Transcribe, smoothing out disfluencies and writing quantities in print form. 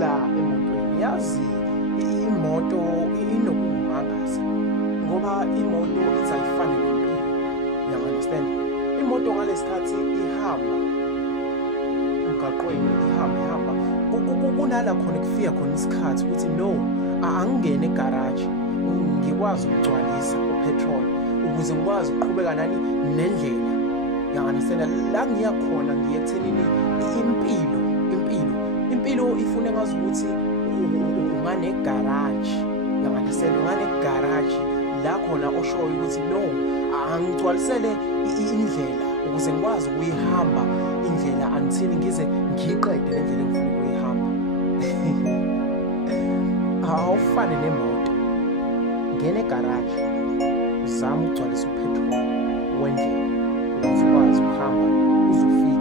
la emotweni, yazi imoto inokumangaza ngoba imoto ithi ayifane nempilo. You-understand? Imoto ngalesikhathi ihamba emgaqweni, ihamba kunala khona kufika khona isikhathi ukuthi no, angingene egaraji ngikwazi ukugcwalisa upetrol ukuze ngikwazi ukuqhubeka nani nendlela. You-understand? La ngiya khona ngiye ekuthenini impilo ifune ngazi ukuthi unganegaraji. You-understand? Unganegaraji la khona oshoyo ukuthi no, angigcwalisele indlela ukuze ngikwazi ukuyihamba indlela until ngize ngiyiqede le ndlela engifuna ukuyihamba. Awufane nemoto, ngene egaraji uzama ukugcwalisa upetrol wendlela ukuze ukwazi ukuhamba uzofika